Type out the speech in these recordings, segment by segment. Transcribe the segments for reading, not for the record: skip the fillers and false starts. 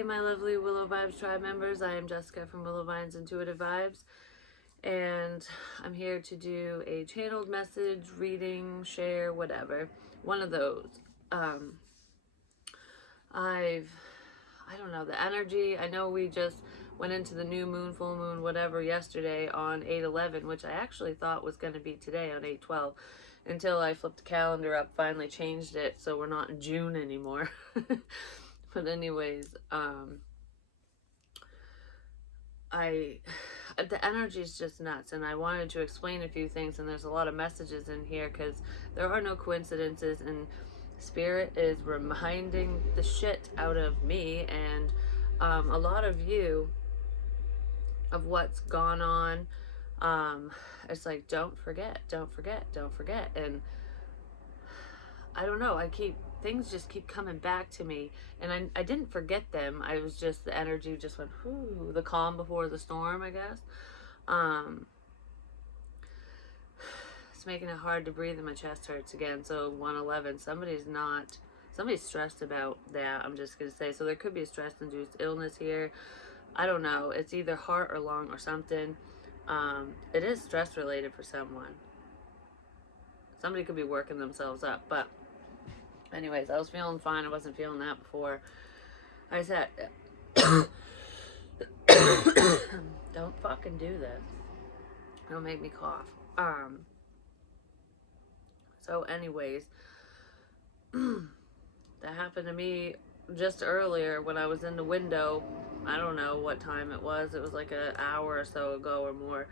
Hey, my lovely Willow Vibes tribe members. I am Jessica from Willow Vines Intuitive Vibes, and I'm here to do a channeled message, reading, share, whatever. One of those. Um, I don't know, the energy. I know we just went into the new moon, full moon, whatever, yesterday on 8/11, which I actually thought was going to be today on 8/12, until I flipped the calendar up, finally changed it so we're not in June anymore. But anyways, the energy is just nuts, and I wanted to explain a few things, and there's a lot of messages in here because there are no coincidences, and Spirit is reminding the shit out of me and a lot of you of what's gone on. It's like, don't forget, don't forget, don't forget. And I don't know, things just keep coming back to me, and I didn't forget them. I was just, the energy just went, whoo, the calm before the storm, I guess. It's making it hard to breathe, and my chest hurts again. So 111, somebody's stressed about that, I'm just gonna say. So there could be a stress-induced illness here. I don't know, it's either heart or lung or something. It is stress related for someone. Somebody could be working themselves up, but anyways, I was feeling fine. I wasn't feeling that before. I said, don't fucking do this. Don't make me cough. So anyways, that happened to me just earlier when I was in the window. I don't know what time it was. It was like an hour or so ago or more.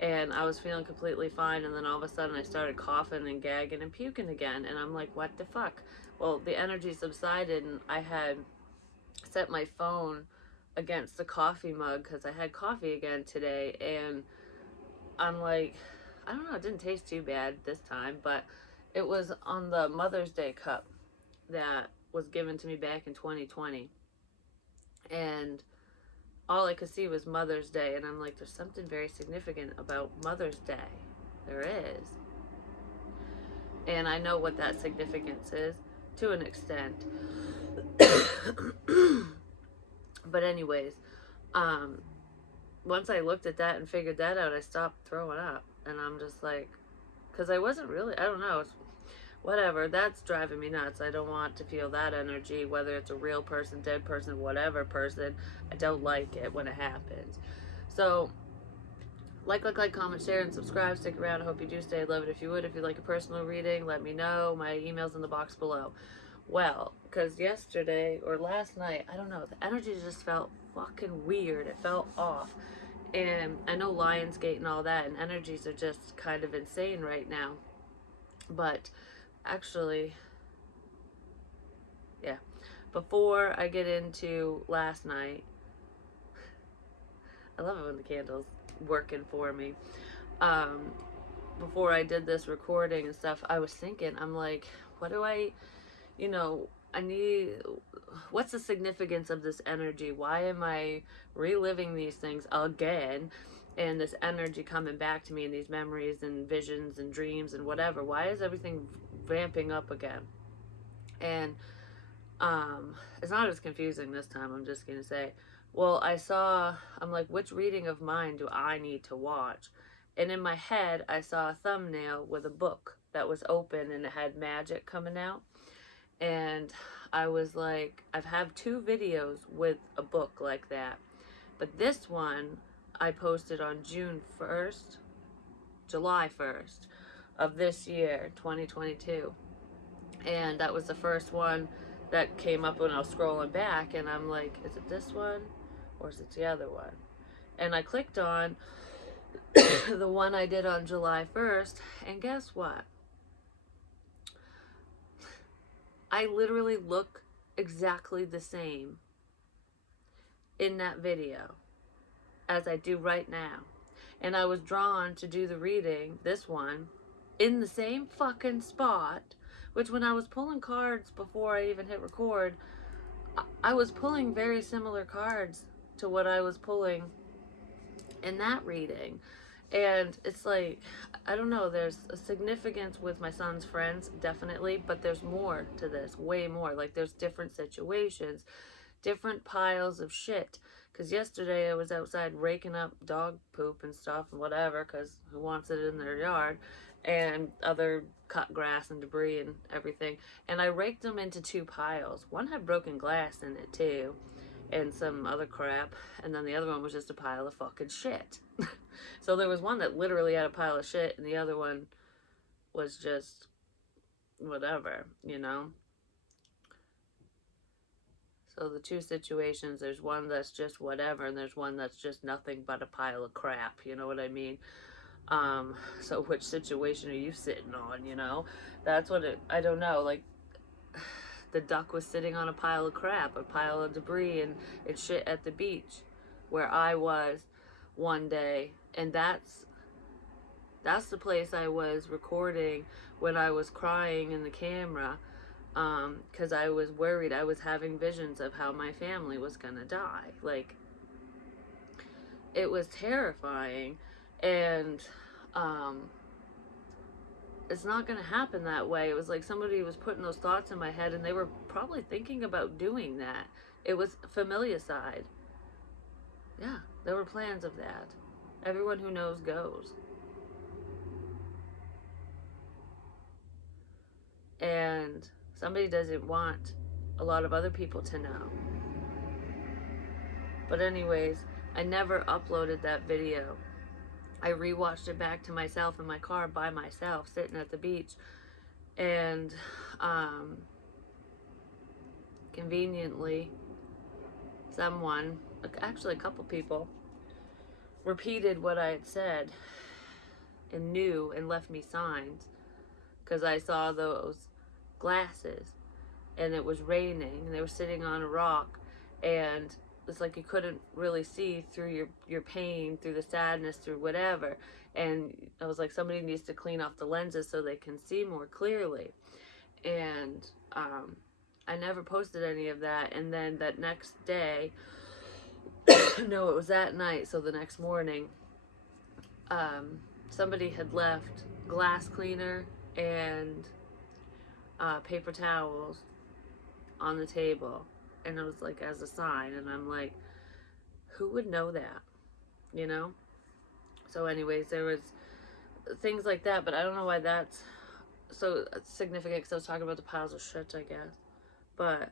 And I was feeling completely fine, and then all of a sudden I started coughing and gagging and puking again. And I'm like, what the fuck? Well, the energy subsided, and I had set my phone against the coffee mug because I had coffee again today. And I'm like, I don't know, it didn't taste too bad this time, but it was on the Mother's Day cup that was given to me back in 2020. And all I could see was Mother's Day, and I'm like, there's something very significant about Mother's Day. There is. And I know what that significance is to an extent. But anyways, once I looked at that and figured that out, I stopped throwing up. And I'm just like, because I wasn't really, I don't know, whatever, that's driving me nuts. I don't want to feel that energy, whether it's a real person, dead person, whatever person. I don't like it when it happens. So like, comment, share, and subscribe. Stick around. I hope you do stay. I'd love it if you would. If you'd like a personal reading, let me know. My email's in the box below. Well, because yesterday or last night, I don't know, the energy just felt fucking weird. It felt off. And I know Lionsgate and all that, and energies are just kind of insane right now. But actually, yeah, before I get into last night, I love it when the candle's working for me. Before I did this recording and stuff, I was thinking, I'm like, what do I need, what's the significance of this energy? Why am I reliving these things again? And this energy coming back to me, and these memories and visions and dreams and whatever. Why is everything vamping up again? And it's not as confusing this time, I'm just gonna say. Well, I'm like, which reading of mine do I need to watch? And in my head, I saw a thumbnail with a book that was open, and it had magic coming out. And I was like, I've had 2 videos with a book like that. But this one, I posted on July 1st of this year, 2022. And that was the first one that came up when I was scrolling back, and I'm like, is it this one or is it the other one? And I clicked on the one I did on July 1st, and guess what? I literally look exactly the same in that video as I do right now. And I was drawn to do the reading, this one, in the same fucking spot, which when I was pulling cards before I even hit record, I was pulling very similar cards to what I was pulling in that reading. And it's like, I don't know, there's a significance with my son's friends, definitely, but there's more to this, way more. Like, there's different situations, different piles of shit. Because yesterday I was outside raking up dog poop and stuff and whatever, because who wants it in their yard, and other cut grass and debris and everything. And I raked them into two piles. One had broken glass in it too, and some other crap, and then the other one was just a pile of fucking shit. So there was one that literally had a pile of shit, and the other one was just whatever, you know? So the two situations, there's one that's just whatever, and there's one that's just nothing but a pile of crap, you know what I mean? So which situation are you sitting on, you know? That's what I don't know, like, the duck was sitting on a pile of crap, a pile of debris and shit at the beach where I was one day, and that's the place I was recording when I was crying in the camera, because I was worried. I was having visions of how my family was gonna die. Like, it was terrifying, and it's not gonna happen that way. It was like somebody was putting those thoughts in my head, and they were probably thinking about doing that. It was familicide. Yeah, there were plans of that. Everyone who knows goes. And somebody doesn't want a lot of other people to know. But anyways, I never uploaded that video. I rewatched it back to myself in my car by myself, sitting at the beach, and conveniently, someone, actually a couple people, repeated what I had said and knew and left me signs, because I saw those glasses, and it was raining, and they were sitting on a rock, and it's like you couldn't really see through your pain, through the sadness, through whatever. And I was like, somebody needs to clean off the lenses so they can see more clearly. And I never posted any of that. And then that next day, no, it was that night, so the next morning, somebody had left glass cleaner and paper towels on the table, and it was like as a sign, and I'm like, who would know that, you know? So anyways, there was things like that, but I don't know why that's so significant, because I was talking about the piles of shit, I guess. But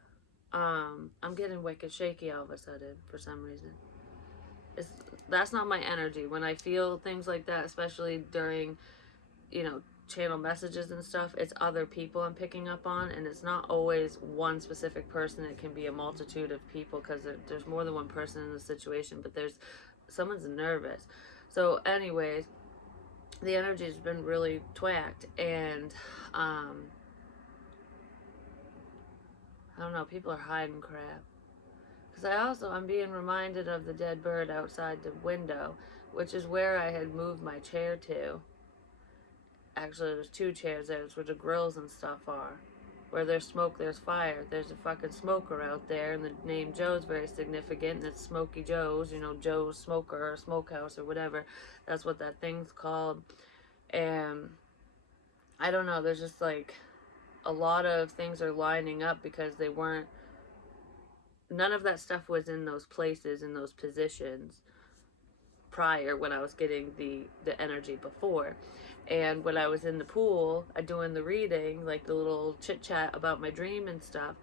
I'm getting wicked shaky all of a sudden for some reason. That's not my energy. When I feel things like that, especially during, you know, channel messages and stuff, it's other people I'm picking up on, and it's not always one specific person. It can be a multitude of people, because there's more than one person in the situation, but someone's nervous. So anyways, the energy's been really twacked, and I don't know, people are hiding crap. Because I'm being reminded of the dead bird outside the window, which is where I had moved my chair to. Actually, there's two chairs there. It's where the grills and stuff are. Where there's smoke, there's fire. There's a fucking smoker out there, and the name Joe's very significant, and it's Smoky Joe's, you know, Joe's Smoker or Smokehouse or whatever. That's what that thing's called. And I don't know, there's just like a lot of things are lining up, because none of that stuff was in those places, in those positions prior, when I was getting the energy before. And when I was in the pool doing the reading, like the little chit chat about my dream and stuff,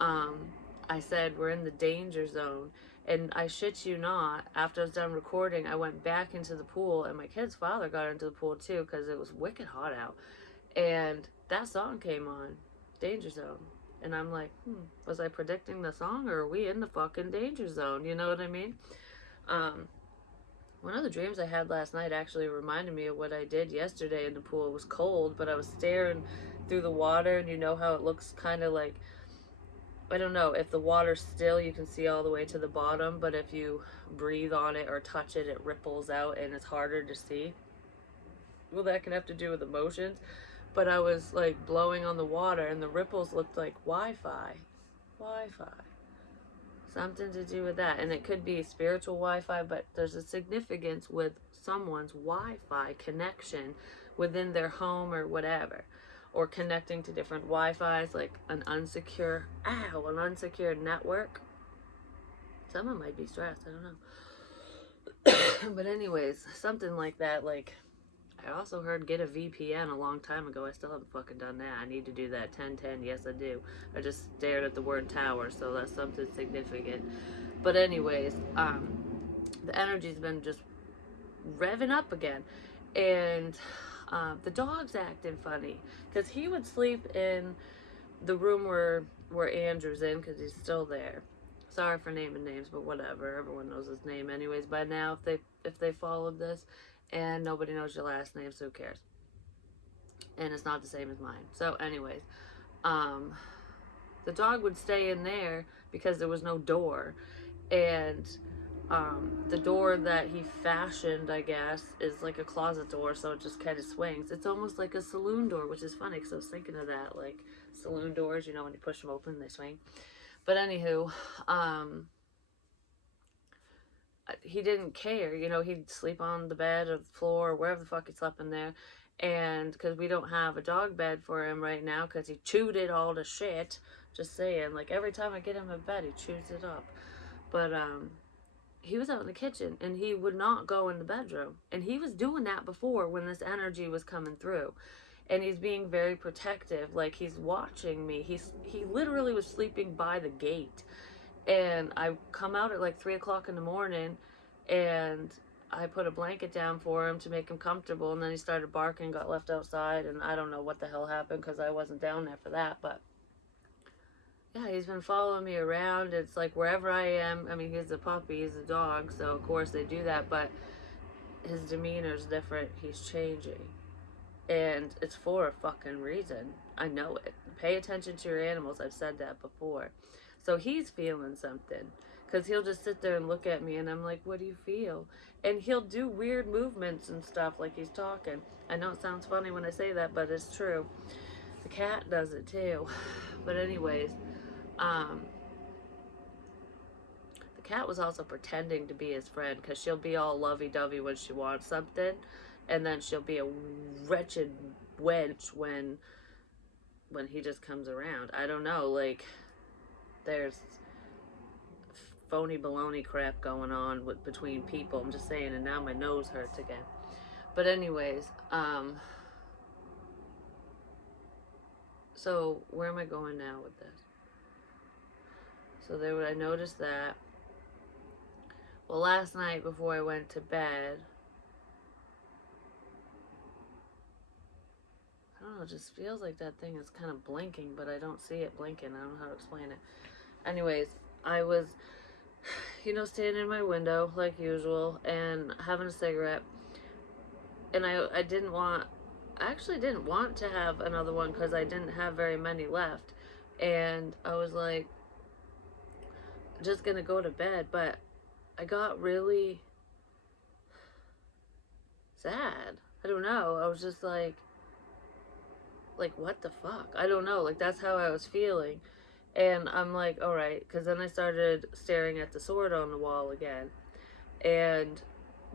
I said we're in the danger zone. And I shit you not, after I was done recording, I went back into the pool, and my kid's father got into the pool too, because it was wicked hot out. And that song came on, Danger Zone. And I'm like, was I predicting the song, or are we in the fucking danger zone? You know what I mean? One of the dreams I had last night actually reminded me of what I did yesterday in the pool. It was cold, but I was staring through the water, and you know how it looks kind of like, I don't know, if the water's still, you can see all the way to the bottom, but if you breathe on it or touch it, it ripples out and it's harder to see. Well, that can have to do with emotions, but I was like blowing on the water, and the ripples looked like Wi-Fi. Something to do with that. And it could be spiritual Wi-Fi, but there's a significance with someone's Wi-Fi connection within their home or whatever, or connecting to different Wi-Fis, like an unsecure network. Someone might be stressed, I don't know. But anyways, something like that. Like, I also heard get a VPN a long time ago. I still haven't fucking done that. I need to do that. 1010, yes I do. I just stared at the word tower, so that's something significant. But anyways, the energy's been just revving up again. And the dog's acting funny. Because he would sleep in the room where Andrew's in, because he's still there. Sorry for naming names, but whatever. Everyone knows his name anyways by now if they followed this, and nobody knows your last name, so who cares? And it's not the same as mine. So anyways, um, the dog would stay in there because there was no door, and the door that he fashioned, I guess, is like a closet door, so it just kind of swings. It's almost like a saloon door, which is funny because I was thinking of that, like saloon doors, when you push them open, they swing. But anywho, he didn't care. He'd sleep on the bed or the floor or wherever the fuck he slept in there. And because we don't have a dog bed for him right now because he chewed it all to shit. Just saying, like every time I get him a bed, he chews it up. But he was out in the kitchen and he would not go in the bedroom. And he was doing that before when this energy was coming through. And he's being very protective, like he's watching me. He literally was sleeping by the gate. And I come out at like 3 o'clock in the morning and I put a blanket down for him to make him comfortable, and then he started barking, got left outside, and I don't know what the hell happened because I wasn't down there for that. But yeah, he's been following me around. It's like wherever I am, I mean, he's a puppy, he's a dog, so of course they do that, but his demeanor's different. He's changing. And it's for a fucking reason. I know it. Pay attention to your animals. I've said that before. So he's feeling something. Because he'll just sit there and look at me and I'm like, what do you feel? And he'll do weird movements and stuff like he's talking. I know it sounds funny when I say that, but it's true. The cat does it too. But anyways, um, the cat was also pretending to be his friend because she'll be all lovey-dovey when she wants something, and then she'll be a wretched wench when he just comes around. I don't know, like there's phony baloney crap going on between people. I'm just saying, and now my nose hurts again. But anyways, so where am I going now with this? So I noticed that. Well, last night before I went to bed, I don't know, it just feels like that thing is kind of blinking, but I don't see it blinking. I don't know how to explain it. Anyways, I was, standing in my window like usual and having a cigarette. And I actually didn't want to have another one because I didn't have very many left. And I was like, just gonna go to bed, but I got really sad. I don't know. I was just like, what the fuck? I don't know. Like, that's how I was feeling. And I'm like, all right. Because then I started staring at the sword on the wall again. And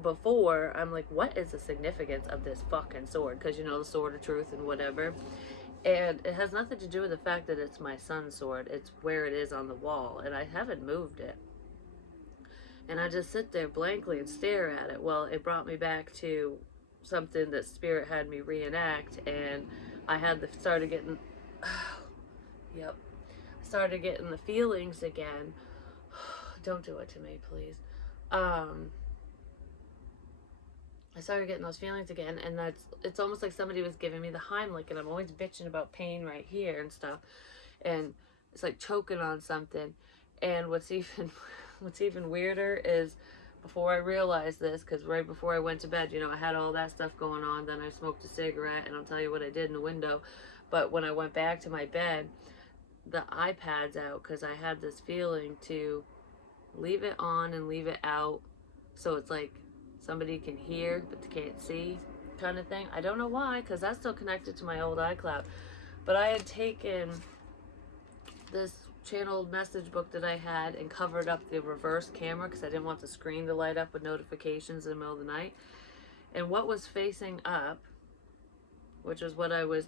before, I'm like, what is the significance of this fucking sword? Because, the sword of truth and whatever. And it has nothing to do with the fact that it's my son's sword. It's where it is on the wall. And I haven't moved it. And I just sit there blankly and stare at it. Well, it brought me back to something that Spirit had me reenact. And I started getting, yep, started getting the feelings again. Don't do it to me, please. I started getting those feelings again, and it's almost like somebody was giving me the Heimlich, and I'm always bitching about pain right here and stuff, and it's like choking on something. And what's even weirder is, before I realized this, because right before I went to bed, I had all that stuff going on, then I smoked a cigarette, and I'll tell you what I did in the window. But when I went back to my bed, the iPad's out, because I had this feeling to leave it on and leave it out, so it's like somebody can hear but they can't see kind of thing. I don't know why, because that's still connected to my old iCloud. But I had taken this channeled message book that I had and covered up the reverse camera because I didn't want the screen to light up with notifications in the middle of the night. And what was facing up, which was what I was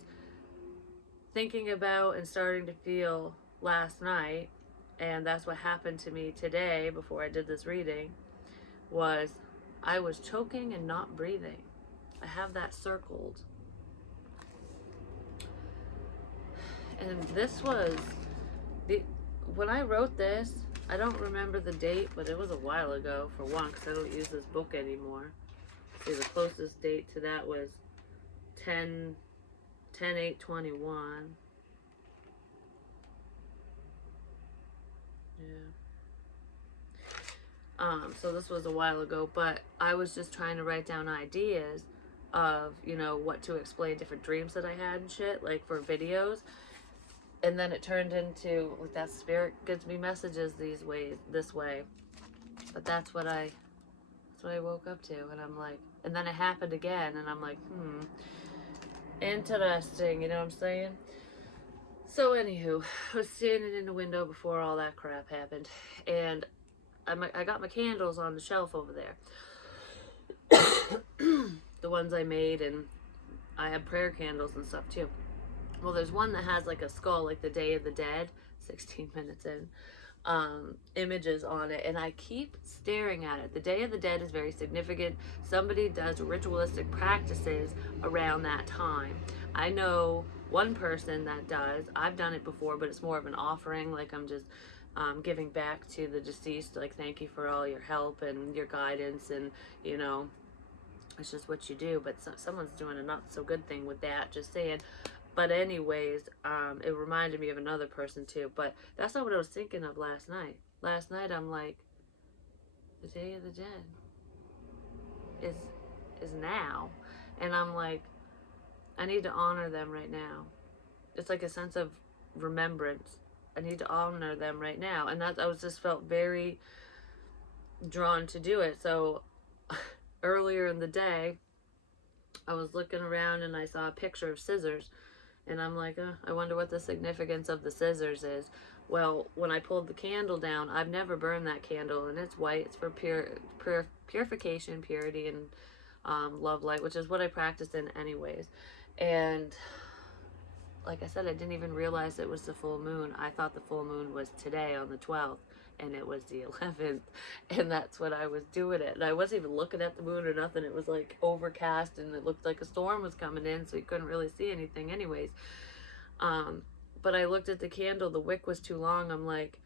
thinking about and starting to feel last night, And that's what happened to me today before I did this reading, was I was choking and not breathing. I have that circled. And this was the when I wrote this, I don't remember the date, but it was a while ago, for one, because I don't use this book anymore. See, the closest date to that was 10/8/21. Yeah. So this was a while ago, but I was just trying to write down ideas of, what to explain different dreams that I had and shit, like for videos. And then it turned into, like, that spirit gives me messages this way. But that's what I woke up to, and I'm like, and then it happened again, and I'm like, interesting, you know what I'm saying? So anywho, I was standing in the window before all that crap happened, and I got my candles on the shelf over there. The ones I made, and I have prayer candles and stuff too. Well, there's one that has like a skull, like the Day of the Dead, 16 minutes in, images on it, and I keep staring at it. The Day of the Dead is very significant. Somebody does ritualistic practices around that time. I know one person that does. I've done it before, but it's more of an offering, like I'm just giving back to the deceased, like, thank you for all your help and your guidance, and it's just what you do. But someone's doing a not so good thing with that, just saying. But anyways, it reminded me of another person too. But that's not what I was thinking of last night. Last night I'm like, the Day of the Dead is now, and I'm like, I need to honor them right now. It's like a sense of remembrance. I need to honor them right now, and I was just felt very drawn to do it. So earlier in the day, I was looking around and I saw a picture of scissors. And I'm like, I wonder what the significance of the scissors is. Well, when I pulled the candle down, I've never burned that candle, and it's white. It's for purification, purity, and love light, which is what I practice in anyways. And like I said, I didn't even realize it was the full moon. I thought the full moon was today on the 12th, and it was the 11th, and that's what I was doing it. And I wasn't even looking at the moon or nothing. It was like overcast, and it looked like a storm was coming in, so you couldn't really see anything anyways. But I looked at the candle, the wick was too long. I'm like,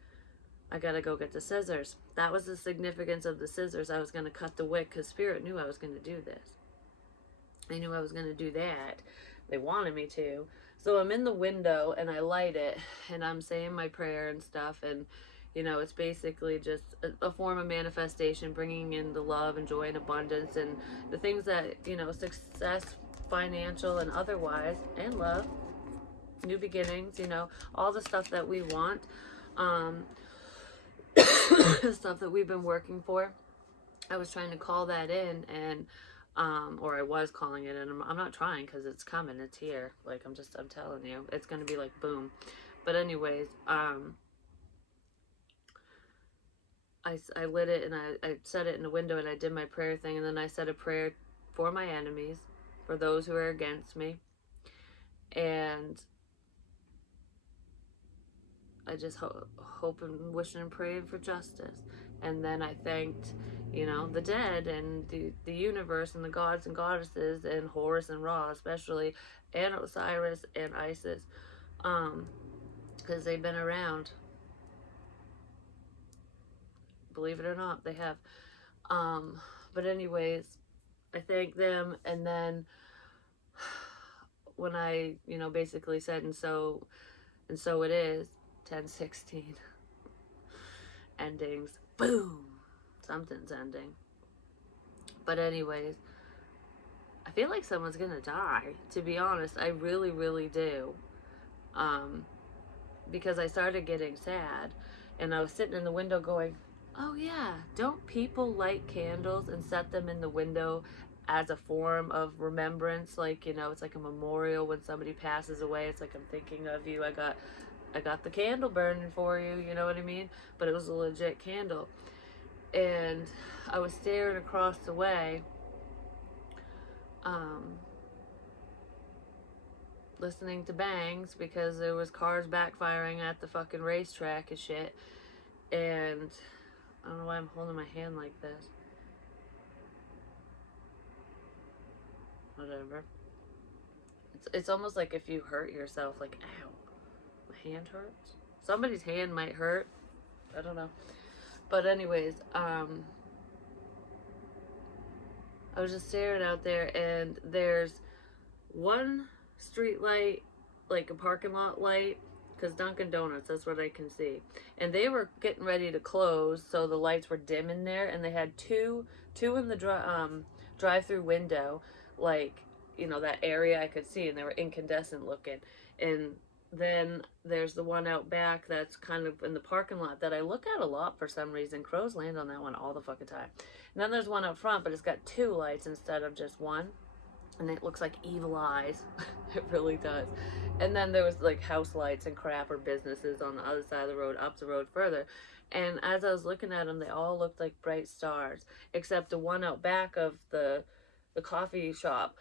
I gotta go get the scissors. That was the significance of the scissors. I was gonna cut the wick because Spirit knew I was gonna do this. They knew I was gonna do that. They wanted me to. So I'm in the window and I light it, and I'm saying my prayer and stuff, and it's basically just a form of manifestation, bringing in the love and joy and abundance and the things that, success, financial and otherwise, and love, new beginnings, all the stuff that we want, stuff that we've been working for. I was trying to call that in, and or I was calling it in. I'm not trying, because it's coming, it's here. Like, I'm telling you, it's gonna be like boom. But anyways, I lit it, and I set it in the window, and I did my prayer thing, and then I said a prayer for my enemies, for those who are against me, and I just hope and wishing and praying for justice. And then I thanked, the dead and the universe and the gods and goddesses and Horus and Ra especially, and Osiris and Isis, because they've been around. Believe it or not, they have. But anyways, I thank them, and then when I, basically said, and so it is, 10/16. Endings. Boom. Something's ending. But anyways, I feel like someone's gonna die. To be honest, I really, really do. Because I started getting sad, and I was sitting in the window going, oh yeah, don't people light candles and set them in the window as a form of remembrance? Like, it's like a memorial when somebody passes away. It's like, I'm thinking of you. I got the candle burning for you, you know what I mean? But it was a legit candle. And I was staring across the way, listening to bangs, because there was cars backfiring at the fucking racetrack and shit. And I don't know why I'm holding my hand like this. Whatever. It's almost like if you hurt yourself, like, ow, my hand hurts. Somebody's hand might hurt. I don't know. But anyways, I was just staring out there, and there's one street light, like a parking lot light, because Dunkin' Donuts, that's what I can see. And they were getting ready to close, so the lights were dim in there, and they had two in the drive-through window, like, that area I could see, and they were incandescent looking. And then there's the one out back that's kind of in the parking lot that I look at a lot for some reason. Crows land on that one all the fucking time. And then there's one up front, but it's got two lights instead of just one, and it looks like evil eyes. It really does. And then there was like house lights and crap or businesses on the other side of the road, up the road further. And as I was looking at them, they all looked like bright stars, except the one out back of the coffee shop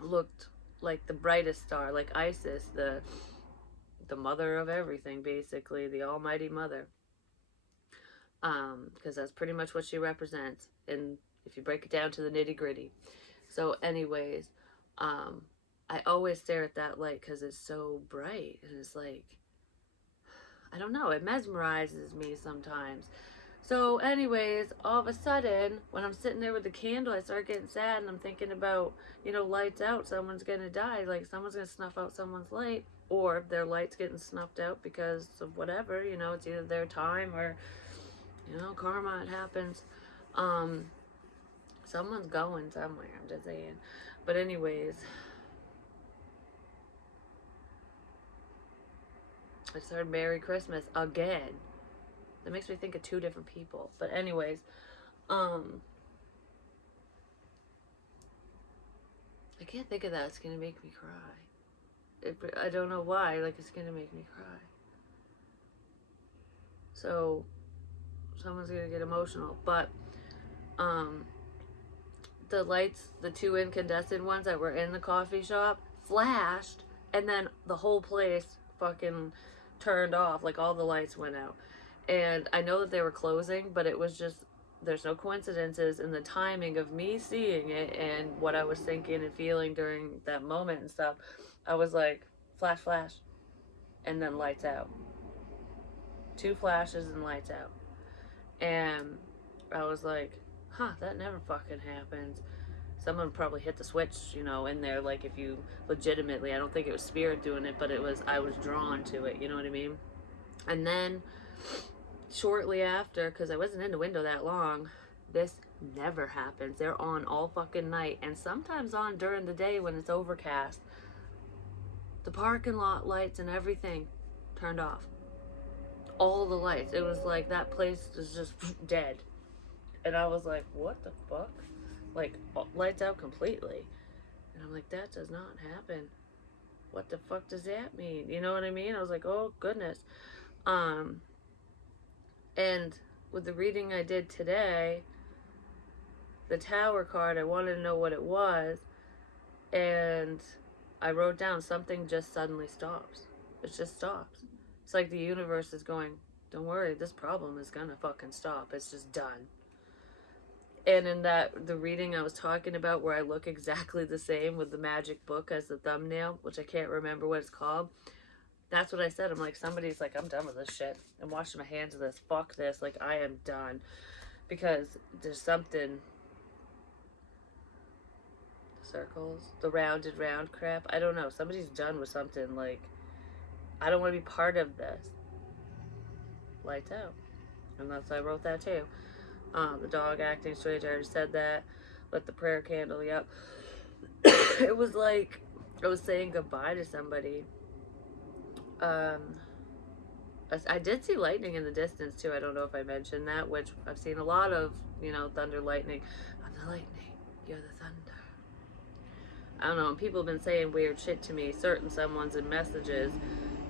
looked like the brightest star, like Isis, the mother of everything, basically, the Almighty Mother. Because that's pretty much what she represents, and if you break it down to the nitty gritty. So, anyways, I always stare at that light because it's so bright, and it's like, I don't know, it mesmerizes me sometimes. So, anyways, all of a sudden, when I'm sitting there with the candle, I start getting sad, and I'm thinking about, lights out, someone's gonna die, like someone's gonna snuff out someone's light, or their light's getting snuffed out because of whatever, it's either their time or, karma, it happens. Someone's going somewhere, I'm just saying. But anyways, I just heard Merry Christmas again. That makes me think of two different people. But anyways, I can't think of that. It's gonna make me cry. I don't know why. Like, it's gonna make me cry. So someone's gonna get emotional. But the lights, the two incandescent ones that were in the coffee shop, flashed, and then the whole place fucking turned off. Like, all the lights went out. And I know that they were closing, but it was just, there's no coincidences in the timing of me seeing it and what I was thinking and feeling during that moment and stuff. I was like, flash, flash, and then lights out. Two flashes and lights out. And I was like, that never fucking happens. Someone probably hit the switch, in there, like, if you legitimately, I don't think it was spirit doing it, but I was drawn to it, you know what I mean? And then shortly after, because I wasn't in the window that long, this never happens. They're on all fucking night, and sometimes on during the day when it's overcast. The parking lot lights and everything turned off. All the lights. It was like that place was just dead. And I was like, what the fuck? Like, lights out completely. And I'm like, that does not happen. What the fuck does that mean? You know what I mean? I was like, oh goodness. And with the reading I did today, the Tower card, I wanted to know what it was, and I wrote down something just suddenly stops. It just stops. It's like the universe is going, don't worry, this problem is gonna fucking stop. It's just done. And in the reading I was talking about, where I look exactly the same with the magic book as the thumbnail, which I can't remember what it's called, that's what I said. I'm like, somebody's like, I'm done with this shit. I'm washing my hands of this. Fuck this. Like, I am done. Because there's something. Circles. The rounded round crap. I don't know. Somebody's done with something. Like, I don't want to be part of this. Lights out. And that's why I wrote that too. The dog acting strange. I already said that. Lit the prayer candle. Yep. It was like I was saying goodbye to somebody. I did see lightning in the distance too. I don't know if I mentioned that, which I've seen a lot of, thunder, lightning. I'm the lightning, you're the thunder. I don't know, people have been saying weird shit to me, certain someone's in messages,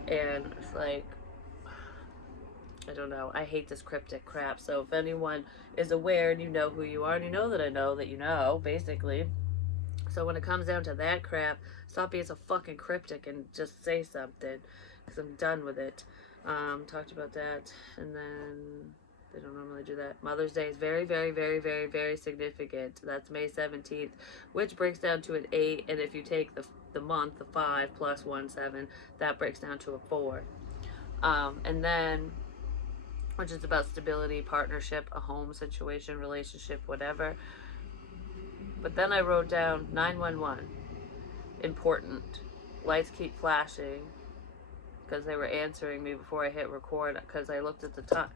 and it's like, I don't know, I hate this cryptic crap. So if anyone is aware and you know who you are, and you know that you know, basically. So when it comes down to that crap, stop being so fucking cryptic and just say something, because I'm done with it. Talked about that, and then they don't normally do that. Mother's Day is very, very, very, very, very significant. That's May 17th, which breaks down to an 8, and if you take the month, the 5 plus 1, 7, that breaks down to a 4. And then, which is about stability, partnership, a home situation, relationship, whatever. But then I wrote down 911, important. Lights keep flashing because they were answering me before I hit record because I looked at the time.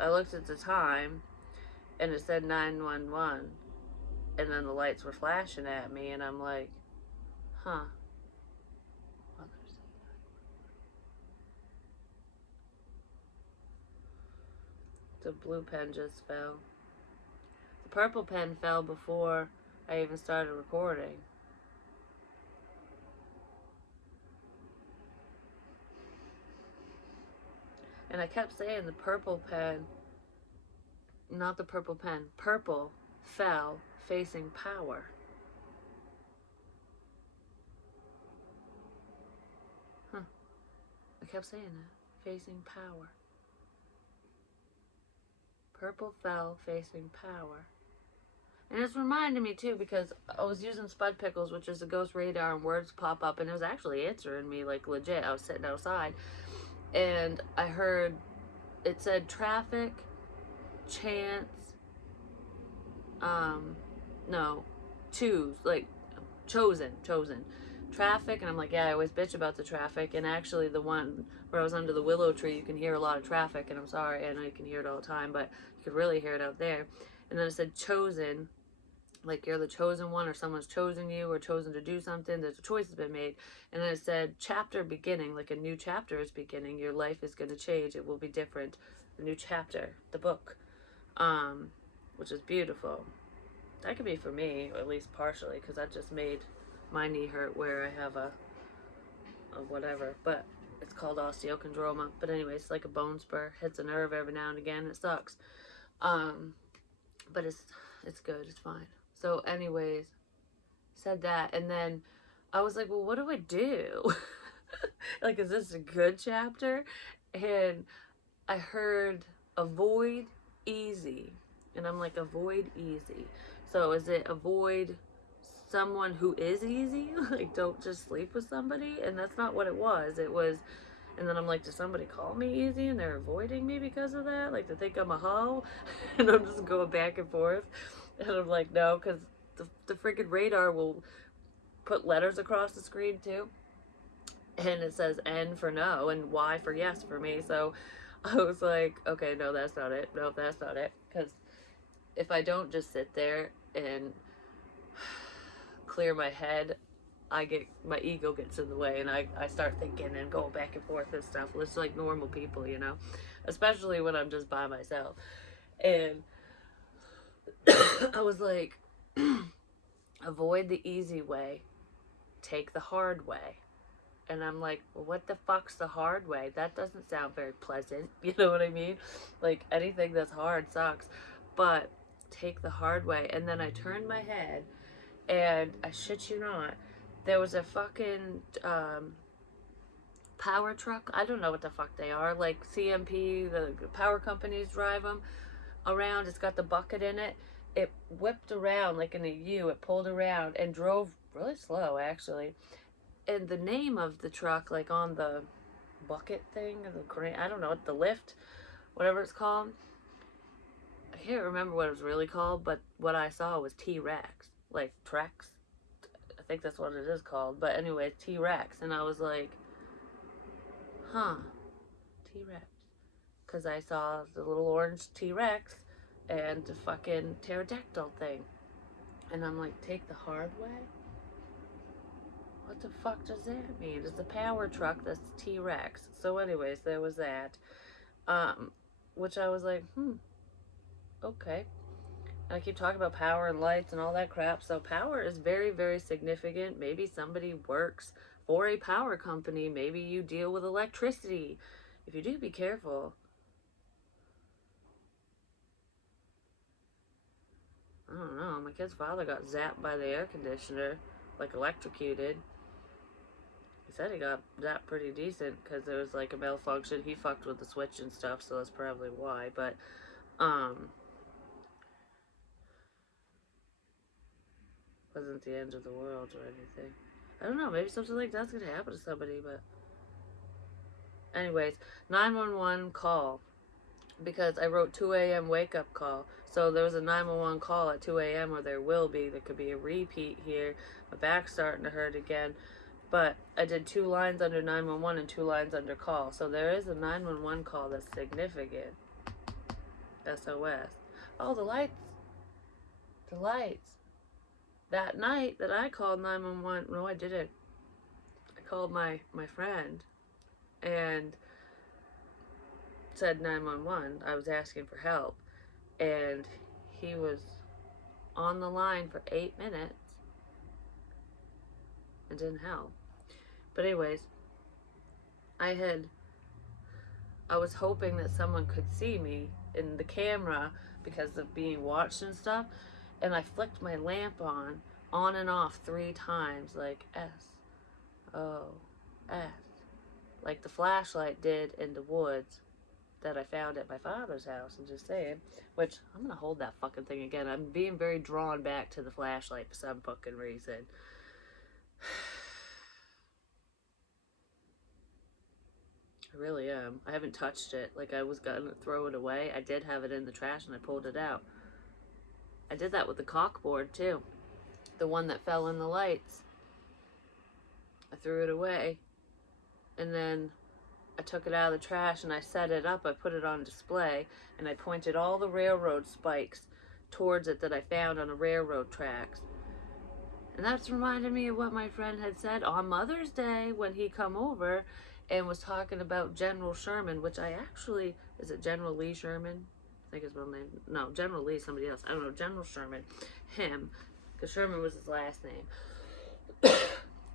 I looked at the time and it said 911, and then the lights were flashing at me, and I'm like, huh. The blue pen just fell. The purple pen fell before I even started recording. And I kept saying the purple pen, not the purple pen, purple fell facing power. Huh. I kept saying that. Facing power. Purple fell facing power. And it's reminding me too, because I was using Spud Pickles, which is a ghost radar, and words pop up, and it was actually answering me, like legit. I was sitting outside, and I heard it said traffic, chance, no, choose, like chosen, traffic. And I'm like, yeah, I always bitch about the traffic, and actually the one where I was under the willow tree, you can hear a lot of traffic, and I'm sorry, I know you can hear it all the time, but you could really hear it out there. And then it said chosen, like you're the chosen one, or someone's chosen you, or chosen to do something, there's a choice has been made. And then it said chapter beginning, like a new chapter is beginning, your life is going to change, it will be different, a new chapter, the book, which is beautiful. That could be for me, or at least partially, because that just made my knee hurt where I have a whatever, but it's called osteochondroma. But anyway, it's like a bone spur, hits a nerve every now and again, it sucks. But it's good, it's fine. So anyways, said that, and then I was like, well, what do I do? Like, is this a good chapter? And I heard avoid easy, and I'm like, avoid easy. So is it avoid someone who is easy? Like, don't just sleep with somebody? And that's not what it was. It was, and then I'm like, does somebody call me easy and they're avoiding me because of that? Like, they think I'm a hoe? And I'm just going back and forth. And I'm like, no, because the freaking radar will put letters across the screen too. And it says N for no and Y for yes for me. So I was like, okay, no, that's not it. No, that's not it. Because if I don't just sit there and clear my head, my ego gets in the way, and I start thinking and going back and forth and stuff. It's like normal people, you know, especially when I'm just by myself. And I was like, avoid the easy way, take the hard way. And I'm like, well, what the fuck's the hard way? That doesn't sound very pleasant. You know what I mean? Like, anything that's hard sucks. But take the hard way. And then I turned my head, and I shit you not, there was a fucking power truck. I don't know what the fuck they are. Like CMP, the power companies drive them around. It's got the bucket in it. It whipped around like in a U. It pulled around and drove really slow, actually. And the name of the truck, like on the bucket thing, the crane, I don't know, the lift, whatever it's called. I can't remember what it was really called, but what I saw was T-Rex, like Trex. I think that's what it is called. But anyway, T-Rex. And I was like, huh, T-Rex. Because I saw the little orange T-Rex and the fucking pterodactyl thing. And I'm like, take the hard way? What the fuck does that mean? It's a power truck that's T-Rex. So anyways, there was that. Which I was like, okay. And I keep talking about power and lights and all that crap. So power is very, very significant. Maybe somebody works for a power company. Maybe you deal with electricity. If you do, be careful. I don't know. My kid's father got zapped by the air conditioner, like electrocuted. said he got that pretty decent because there was like a malfunction. He fucked with the switch and stuff, so that's probably why. But wasn't the end of the world or anything. I don't know. Maybe something like that's gonna happen to somebody. But anyways, 911 call because I wrote 2 a.m. wake up call. So there was a 911 call at 2 a.m. or there will be. There could be a repeat here. My back's starting to hurt again. But I did 2 lines under 911 and 2 lines under call. So there is a 911 call that's significant. SOS. Oh, the lights. The lights. That night that I called 911, no, I didn't. I called my friend and said 911. I was asking for help. And he was on the line for 8 minutes and didn't help. But anyways, I was hoping that someone could see me in the camera because of being watched and stuff. And I flicked my lamp on and off 3 times, like SOS, like the flashlight did in the woods that I found at my father's house. And just saying, which I'm gonna hold that fucking thing again. I'm being very drawn back to the flashlight for some fucking reason. I really am. I haven't touched it. Like I was gonna throw it away. I did have it in the trash and I pulled it out. I did that with the caulkboard too. The one that fell in the lights. I threw it away. And then I took it out of the trash and I set it up. I put it on display and I pointed all the railroad spikes towards it that I found on the railroad tracks. And that's reminded me of what my friend had said on Mother's Day when he come over and was talking about General Sherman, which I actually, is it General Lee Sherman? I think his real name. No, General Lee, somebody else. I don't know, General Sherman. Him. Because Sherman was his last name.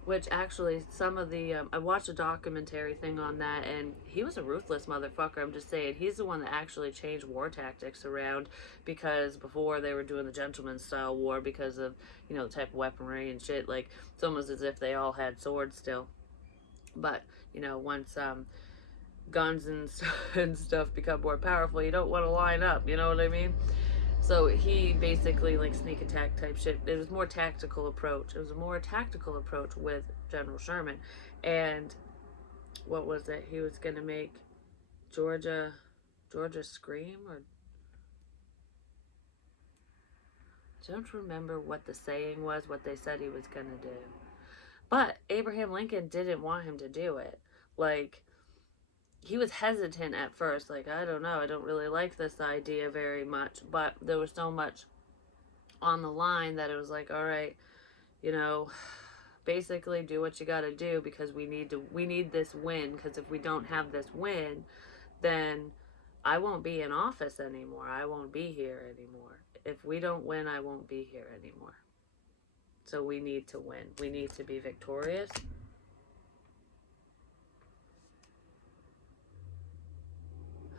Which actually, some of the, I watched a documentary thing on that, and he was a ruthless motherfucker. I'm just saying, he's the one that actually changed war tactics around, because before they were doing the gentleman style war because of, you know, the type of weaponry and shit. Like, it's almost as if they all had swords still. But, you know, once guns and stuff become more powerful, you don't want to line up, you know what I mean? So he basically, like, sneak attack type shit. It was more tactical approach. It was a more tactical approach with General Sherman. And what was it? He was going to make Georgia scream, or I don't remember what the saying was, what they said he was going to do. But Abraham Lincoln didn't want him to do it. Like, he was hesitant at first, like, I don't know, I don't really like this idea very much, but there was so much on the line that it was like, all right, you know, basically do what you gotta do, because we need this win, because if we don't have this win, then I won't be in office anymore. I won't be here anymore. If we don't win, I won't be here anymore. So we need to win. We need to be victorious.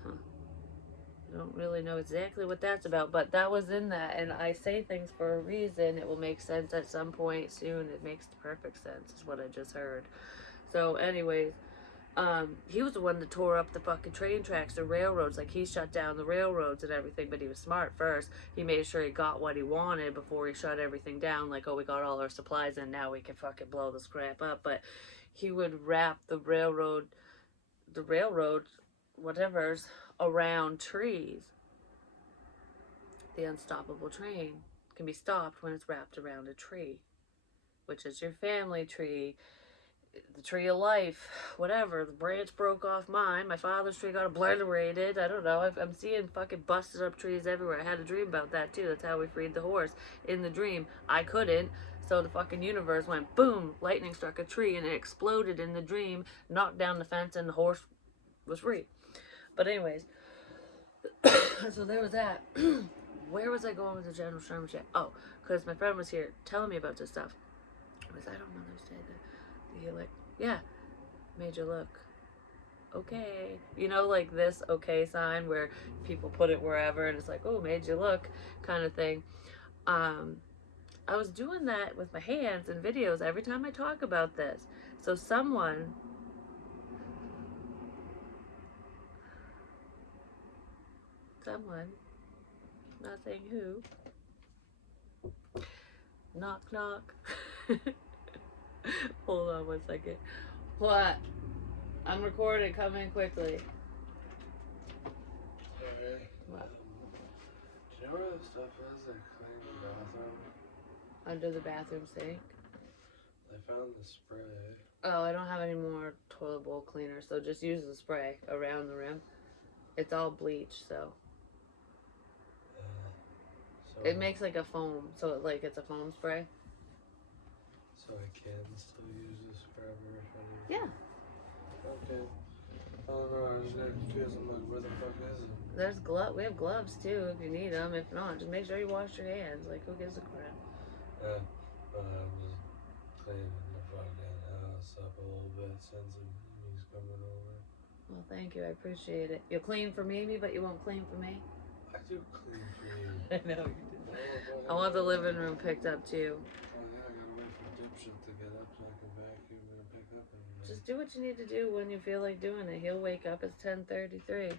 I don't really know exactly what that's about, but that was in that, and I say things for a reason. It will make sense at some point soon. It makes the perfect sense, is what I just heard. So anyways, he was the one that tore up the fucking train tracks, the railroads. Like, he shut down the railroads and everything, but he was smart first. He made sure he got what he wanted before he shut everything down. Like, oh, we got all our supplies in, now we can fucking blow this crap up. But he would wrap the railroad whatever's around trees. The unstoppable train can be stopped when it's wrapped around a tree, which is your family tree, the tree of life, whatever. The branch broke off mine. My father's tree got obliterated. I don't know. I'm seeing fucking busted up trees everywhere. I had a dream about that too. That's how we freed the horse in the dream. I couldn't. So the fucking universe went boom. Lightning struck a tree and it exploded in the dream, knocked down the fence, and the horse was free. But anyways, so there was that. Where was I going with the General Sherman shit? Oh, because my friend was here telling me about this stuff. Was I don't understand that. He like, yeah, made you look okay. You know, like this okay sign where people put it wherever and it's like, oh, made you look kind of thing. I was doing that with my hands in videos every time I talk about this. So someone, not saying who, knock knock. Hold on 1 second. What? I'm recording. Come in quickly. Sorry. What? Do you know where the stuff is that clean the bathroom? Under the bathroom sink. I found the spray. Oh, I don't have any more toilet bowl cleaner, so just use the spray around the rim. It's all bleach, so So it makes like a foam, so it's a foam spray. So I can still use this forever if I need to? Yeah. Okay. I don't know, I just got confused. I'm like, where the fuck is it? There's we have gloves too if you need them. If not, just make sure you wash your hands. Like, who gives a crap? Yeah. I'm just cleaning the fucking house up a little bit since he's coming over. Well, thank you. I appreciate it. You'll clean for Mimi, but you won't clean for me. I do clean for you. I know you do. I want the living room picked up too. Oh yeah, I gotta wait for dipshit to get up so I can vacuum and pick up everything. Just do what you need to do when you feel like doing it. He'll wake up. It's 10:33.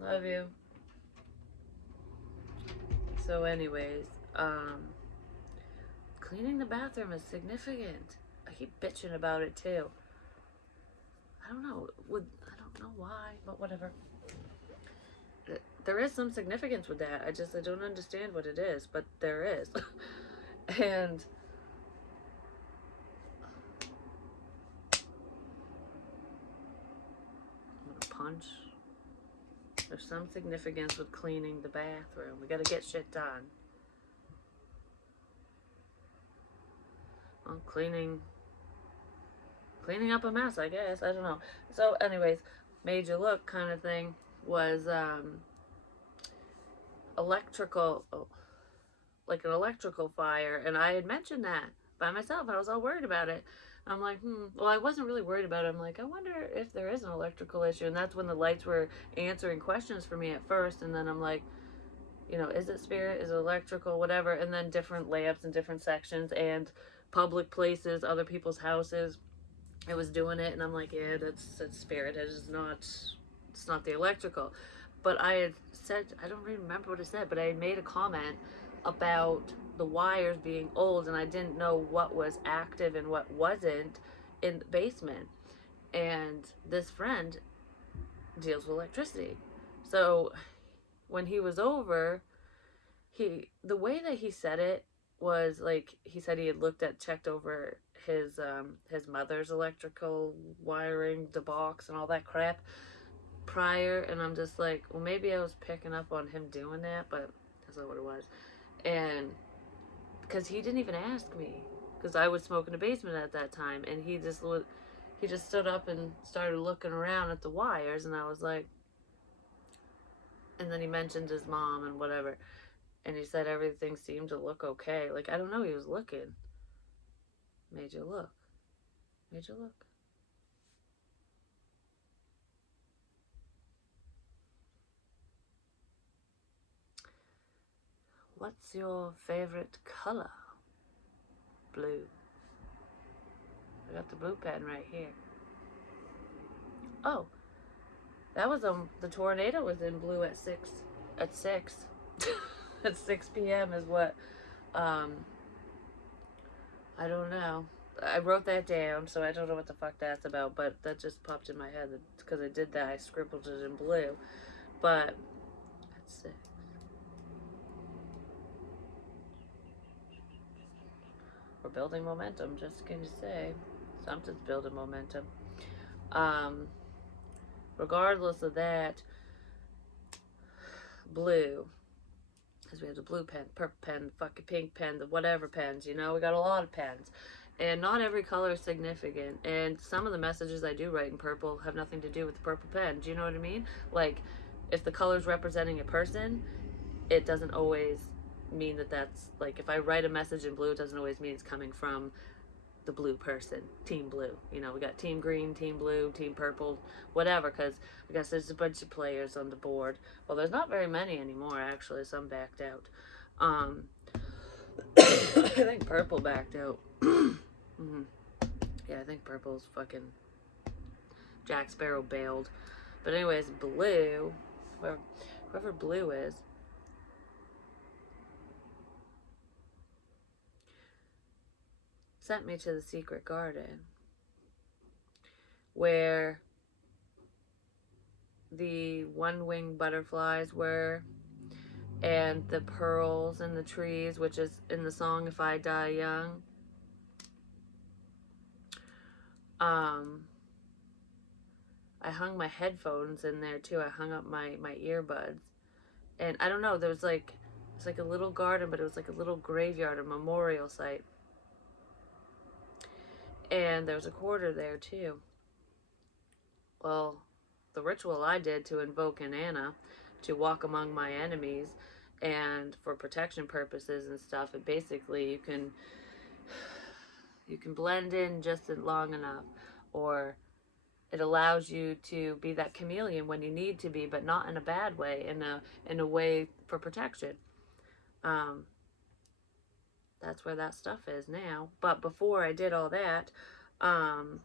Love you. So anyways, cleaning the bathroom is significant. I keep bitching about it too. I don't know. I don't know why, but whatever. There is some significance with that. I don't understand what it is, but there is. And I'm gonna punch. There's some significance with cleaning the bathroom. We gotta get shit done. Well, cleaning up a mess, I guess. I don't know. So anyways, made you look kind of thing was electrical, like an electrical fire, and I had mentioned that by myself. I was all worried about it. I'm like, well, I wasn't really worried about it. I'm like, I wonder if there is an electrical issue. And that's when the lights were answering questions for me at first. And then I'm like, is it spirit? Is it electrical? Whatever. And then different lamps in different sections and public places, other people's houses. It was doing it. And I'm like, yeah, that's spirit. It's not the electrical. But I had said, I don't really remember what I said, but I had made a comment about the wires being old, and I didn't know what was active and what wasn't in the basement. And this friend deals with electricity. So when he was over, the way that he said it was like, he said he had checked over his mother's electrical wiring, the box and all that crap prior, and I'm just like, well, maybe I was picking up on him doing that, but that's not what it was. And because he didn't even ask me, because I was smoking a basement at that time, and he just stood up and started looking around at the wires, and I was like, and then he mentioned his mom and whatever, and he said everything seemed to look okay. Like, I don't know, he was looking. Made you look. What's your favorite color? Blue. I got the blue pen right here. Oh, that was the tornado was in blue at 6 at 6 at 6 p.m. is what I don't know. I wrote that down, so I don't know what the fuck that's about, but that just popped in my head because I did that. I scribbled it in blue, but at 6. We're building momentum, just can you say. Something's building momentum. Regardless of that, blue, because we have the blue pen, purple pen, fucking pink pen, the whatever pens, we got a lot of pens. And not every color is significant. And some of the messages I do write in purple have nothing to do with the purple pen. Do you know what I mean? Like, if the color's representing a person, it doesn't always mean that's, like, if I write a message in blue, it doesn't always mean it's coming from the blue person, team blue. We got team green, team blue, team purple, whatever, because I guess there's a bunch of players on the board. Well, there's not very many anymore, actually. Some backed out. I think purple backed out. Mm-hmm. Yeah, I think purple's fucking Jack Sparrow bailed. But anyways, blue, whoever blue is, sent me to the secret garden where the one-winged butterflies were, and the pearls in the trees, which is in the song If I Die Young. Um, I hung my headphones in there too. I hung up my earbuds. And I don't know, there was like, it's like a little garden, but it was like a little graveyard, a memorial site. And there was a quarter there too. Well, the ritual I did to invoke Inanna to walk among my enemies and for protection purposes and stuff, and basically you can blend in just long enough, or it allows you to be that chameleon when you need to be, but not in a bad way, in a way for protection. Um, that's where that stuff is now. But before I did all that, um,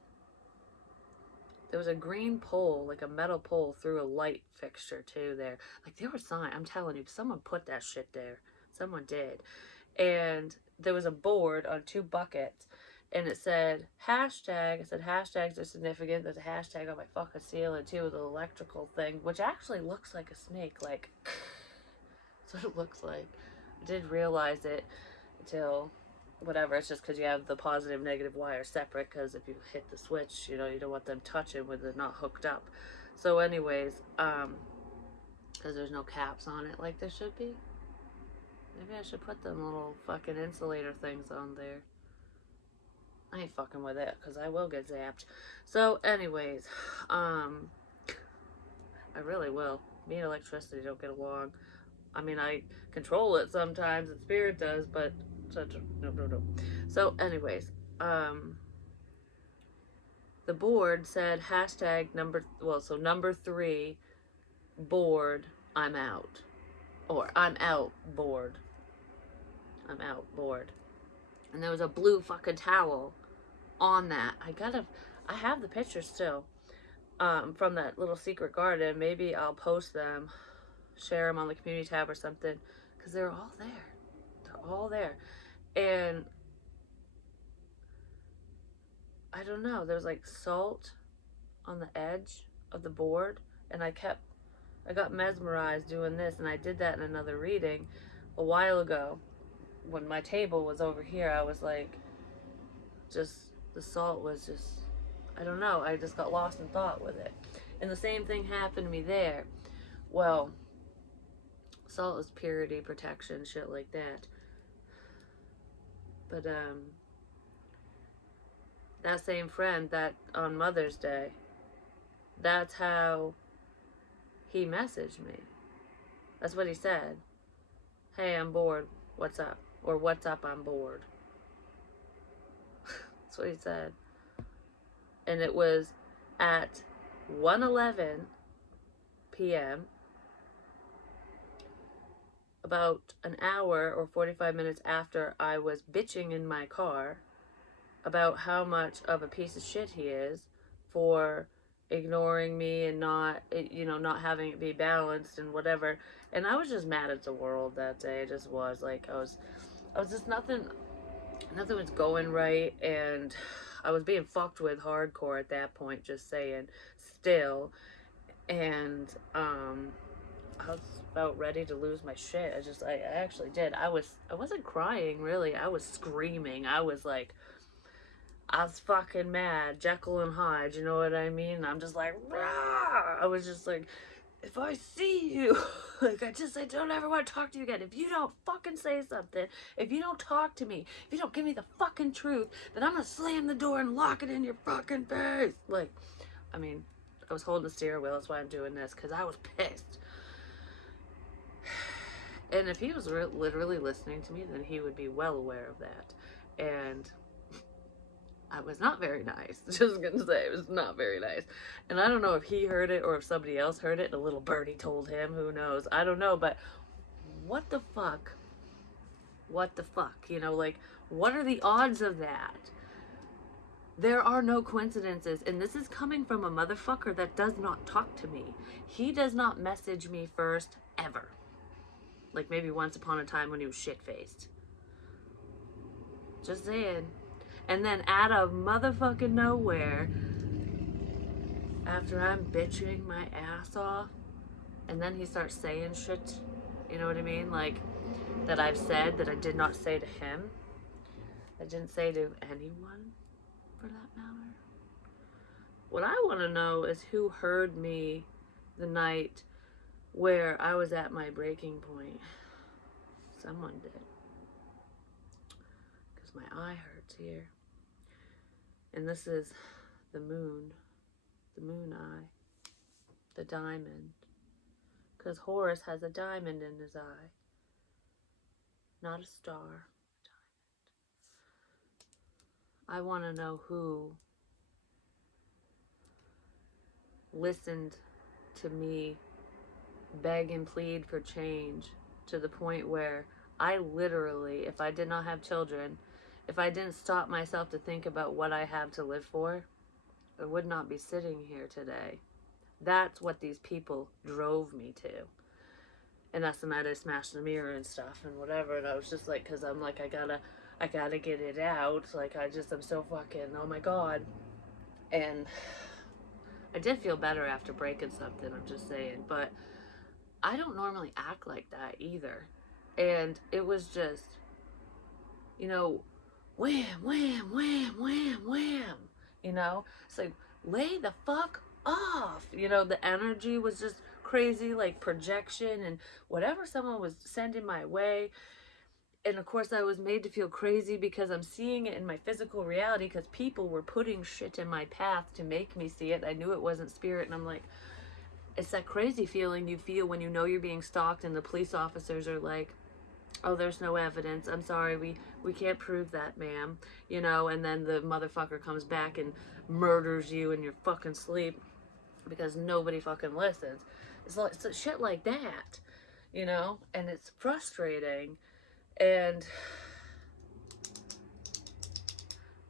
there was a green pole, like a metal pole through a light fixture too there. Like there was sign. I'm telling you, someone put that shit there. Someone did. And there was a board on two buckets, and it said hashtag. It said hashtags are significant. There's a hashtag on my fucking ceiling too with an electrical thing, which actually looks like a snake. Like that's what it looks like. I did realize it until whatever. It's just because you have the positive negative wire separate, because if you hit the switch, you don't want them touching when they're not hooked up. So anyways, because there's no caps on it like there should be. Maybe I should put them little fucking insulator things on there. I ain't fucking with it because I will get zapped. So anyways, I really will. Me and electricity don't get along. I mean, I control it sometimes, and spirit does, but no. So anyways, the board said hashtag number 3 bored, I'm out, or I'm out bored. I'm out bored. And there was a blue fucking towel on that. I have the pictures still, from that little secret garden. Maybe I'll post them, share them on the community tab or something, because they're all there. They're all there. And I don't know, there was like salt on the edge of the board, and I got mesmerized doing this, and I did that in another reading a while ago when my table was over here. I was like, just the salt was just, I don't know, I just got lost in thought with it. And the same thing happened to me there. Well, salt is purity, protection, shit like that. But that same friend, that on Mother's Day, that's how he messaged me. That's what he said. Hey, I'm bored. What's up? Or what's up, I'm bored. That's what he said. And it was at 1:11 p.m., about an hour or 45 minutes after I was bitching in my car about how much of a piece of shit he is for ignoring me and not having it be balanced and whatever. And I was just mad at the world that day. It just was like I was just nothing was going right, and I was being fucked with hardcore at that point, just saying, still. And I was about ready to lose my shit. I actually did. I wasn't crying really. I was screaming. I was fucking mad, Jekyll and Hyde, you know what I mean? And I'm just like, rah! I was just like, if I see you, like, I don't ever want to talk to you again. If you don't fucking say something, if you don't talk to me, if you don't give me the fucking truth, then I'm gonna slam the door and lock it in your fucking face. Like, I mean, I was holding the steering wheel, that's why I'm doing this, because I was pissed. And if he was literally listening to me, then he would be well aware of that. And I was not very nice. Just gonna say, it was not very nice. And I don't know if he heard it or if somebody else heard it and a little birdie told him. Who knows? I don't know. But what the fuck What the fuck? You know, like, what are the odds of that? There are no coincidences. And this is coming from a motherfucker that does not talk to me. He does not message me first, ever. Like maybe once upon a time when he was shit faced. Just saying. And then out of motherfucking nowhere, after I'm bitching my ass off, and then he starts saying shit, you know what I mean? Like, that I've said that I did not say to him. I didn't say to anyone, for that matter. What I want to know is who heard me the night where I was at my breaking point. Someone did. Because my eye hurts here. And this is the moon eye, the diamond. Because Horus has a diamond in his eye, not a star. I want to know who listened to me beg and plead for change to the point where I literally, if I did not have children, if I didn't stop myself to think about what I have to live for, I would not be sitting here today. That's what these people drove me to. And that's the night I smashed the mirror and stuff and whatever. And I was just like, because I'm like, I gotta get it out. Like, I'm so fucking, oh my God. And I did feel better after breaking something, I'm just saying. But I don't normally act like that either. And it was just, you know, wham, wham, wham, wham, wham. You know, it's like, lay the fuck off. You know, the energy was just crazy, like projection and whatever someone was sending my way. And of course, I was made to feel crazy because I'm seeing it in my physical reality because people were putting shit in my path to make me see it. I knew it wasn't spirit. And I'm like, it's that crazy feeling you feel when you know you're being stalked and the police officers are like, oh, there's no evidence. I'm sorry, we can't prove that, ma'am. You know, and then the motherfucker comes back and murders you in your fucking sleep because nobody fucking listens. It's shit like that, you know, and it's frustrating. And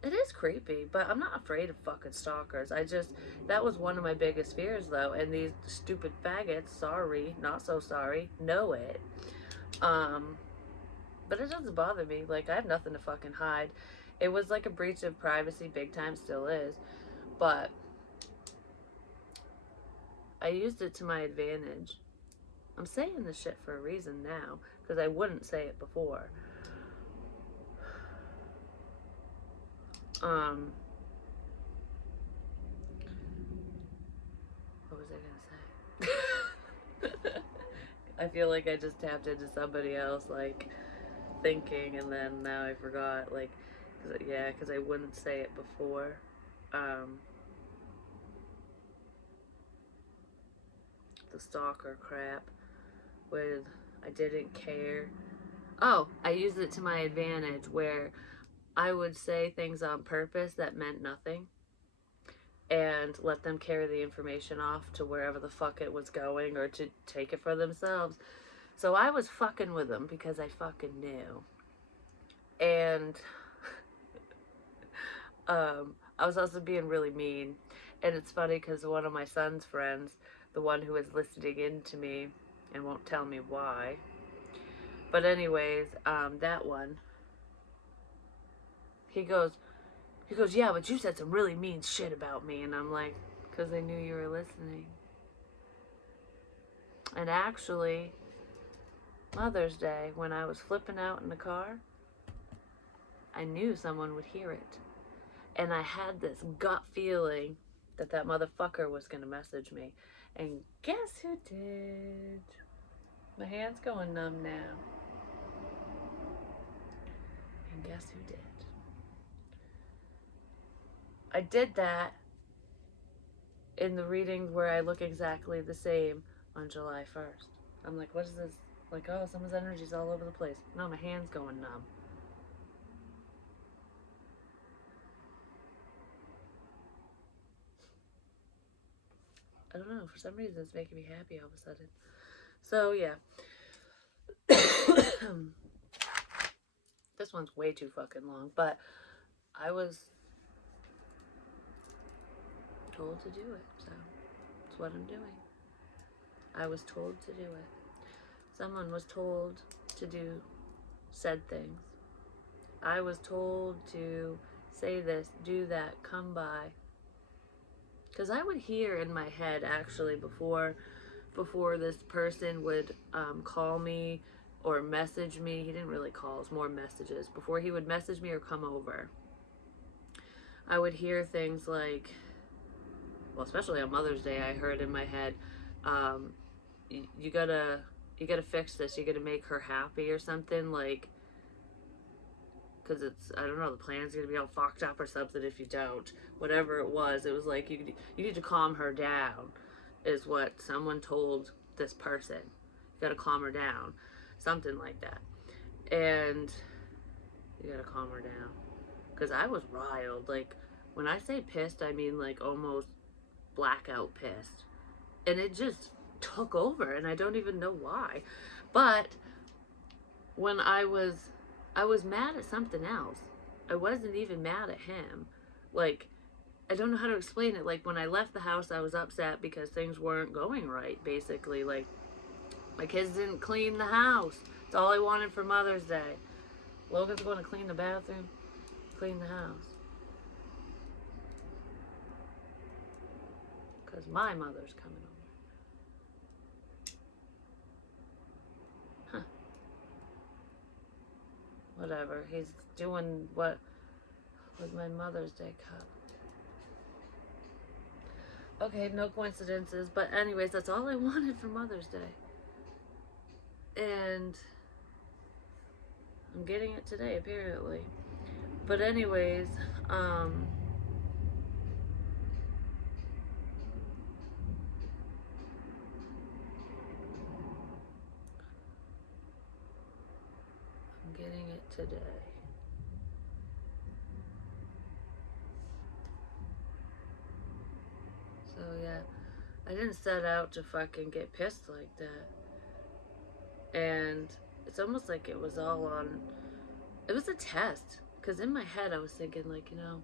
it is creepy, but I'm not afraid of fucking stalkers. That was one of my biggest fears, though. And these stupid faggots, sorry, not so sorry, know it. But it doesn't bother me. Like, I have nothing to fucking hide. It was like a breach of privacy, big time, still is. But I used it to my advantage. I'm saying this shit for a reason now, because I wouldn't say it before. What was I gonna say? I feel like I just tapped into somebody else, like, thinking, and then now I forgot, like, yeah, because I wouldn't say it before. The stalker crap with I didn't care. Oh, I used it to my advantage where I would say things on purpose that meant nothing and let them carry the information off to wherever the fuck it was going or to take it for themselves. So I was fucking with them because I fucking knew. And I was also being really mean. And it's funny because one of my son's friends, the one who is listening in to me and won't tell me why. But anyways, that one, he goes, yeah, but you said some really mean shit about me. And I'm like, because I knew you were listening. And actually, Mother's Day, when I was flipping out in the car, I knew someone would hear it. And I had this gut feeling that that motherfucker was going to message me. And guess who did? My hand's going numb now. And guess who did? I did that in the reading where I look exactly the same on July 1st. I'm like, what is this? Like, oh, someone's energy's all over the place. No, my hand's going numb. I don't know. For some reason, it's making me happy all of a sudden. So, yeah. This one's way too fucking long, but I was told to do it, so that's what I'm doing. I was told to do it. Someone was told to do said things. I was told to say this, do that, come by. Because I would hear in my head, actually, before this person would call me or message me. He didn't really call, it was more messages. Before he would message me or come over, I would hear things like, well, especially on Mother's Day, I heard in my head, you gotta fix this. You gotta make her happy or something, like, because it's, I don't know, the plan's gonna be all fucked up or something if you don't. Whatever it was like you need to calm her down, is what someone told this person. You gotta calm her down, something like that. And you gotta calm her down, because I was riled. Like, when I say pissed, I mean like almost blackout pissed, and it just took over, and I don't even know why. But when I was mad at something else. I wasn't even mad at him. Like, I don't know how to explain it. Like, when I left the house, I was upset because things weren't going right, basically. Like, my kids didn't clean the house. It's all I wanted for Mother's Day. Logan's going to clean the bathroom, clean the house. Because my mother's coming over. Huh. Whatever. He's doing what with my Mother's Day cup. Okay, no coincidences, but anyways, that's all I wanted for Mother's Day. And I'm getting it today, apparently. But anyways, I'm getting it today. So yeah, I didn't set out to fucking get pissed like that. And it's almost like it was all on, it was a test. Because in my head I was thinking, like, I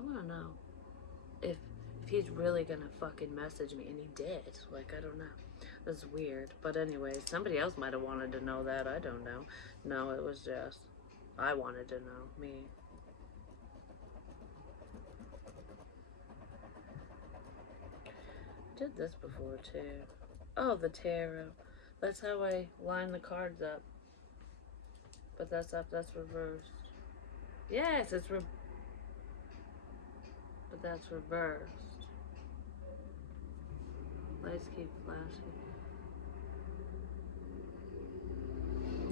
want to know if he's really gonna fucking message me. And he did. Like, I don't know. That's weird. But anyways, somebody else might have wanted to know that. I don't know. No, it was just, I wanted to know. Me. Did this before too. Oh, the tarot. That's how I line the cards up. But that's reversed. Yes, but that's reversed. Lights keep flashing.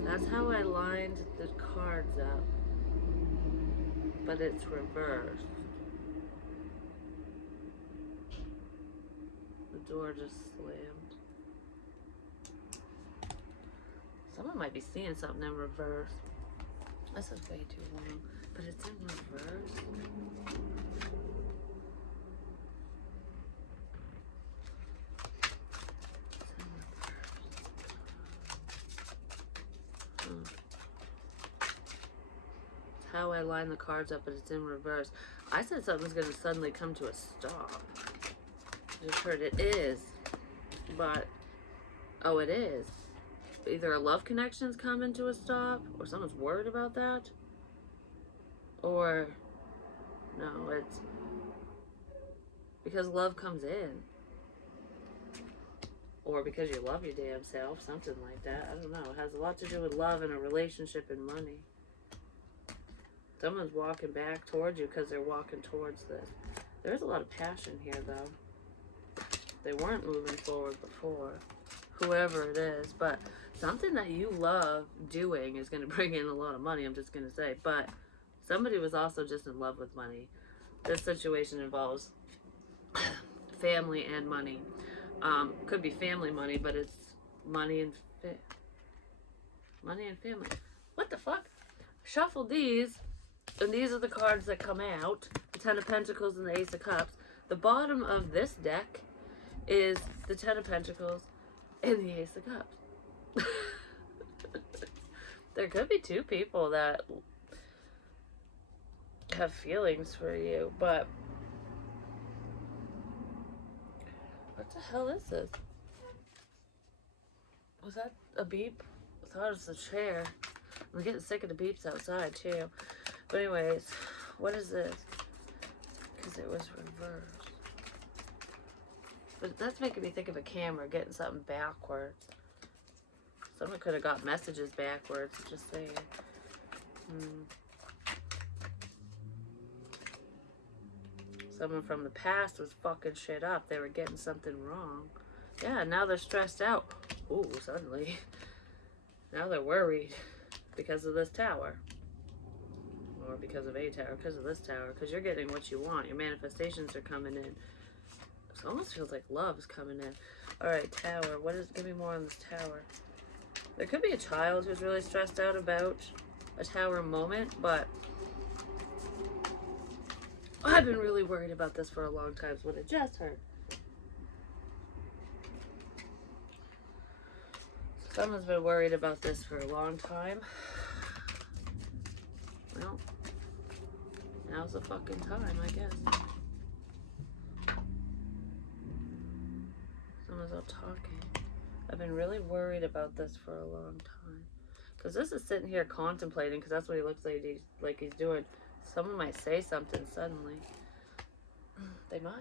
That's how I lined the cards up. But it's reversed. The door just slammed. Someone might be seeing something in reverse. This is way too long. But it's in reverse. How I line the cards up, but it's in reverse. I said something's gonna suddenly come to a stop. I just heard it is, but oh, it is. Either a love connection's coming to a stop, or someone's worried about that, or no, it's because love comes in, or because you love your damn self, something like that. I don't know. It has a lot to do with love and a relationship and money. Someone's walking back towards you because they're walking towards this. There's a lot of passion here, though. They weren't moving forward before, whoever it is. But something that you love doing is going to bring in a lot of money, I'm just going to say. But somebody was also just in love with money. This situation involves family and money. Could be family money, but it's money and family. What the fuck? Shuffled these. And these are the cards that come out. The Ten of Pentacles and the Ace of Cups. The bottom of this deck is the Ten of Pentacles and the Ace of Cups. There could be two people that have feelings for you, but what the hell is this? Was that a beep? I thought it was a chair. I'm getting sick of the beeps outside too. But anyways, what is this? Because it was reversed. But that's making me think of a camera getting something backwards. Someone could have got messages backwards. Just saying. Someone from the past was fucking shit up. They were getting something wrong. Yeah, now they're stressed out. Ooh, suddenly. Now they're worried because of this tower. Or because of a tower, because of this tower. Because you're getting what you want. Your manifestations are coming in. It almost feels like love is coming in. Alright, tower. What is, give me more on this tower. There could be a child who's really stressed out about a tower moment, but I've been really worried about this for a long time, is what I just heard. Someone's been worried about this for a long time. Well, now's the fucking time, I guess. Someone's out talking. I've been really worried about this for a long time. Because this is sitting here contemplating, because that's what he looks like he's doing. Someone might say something suddenly. They might.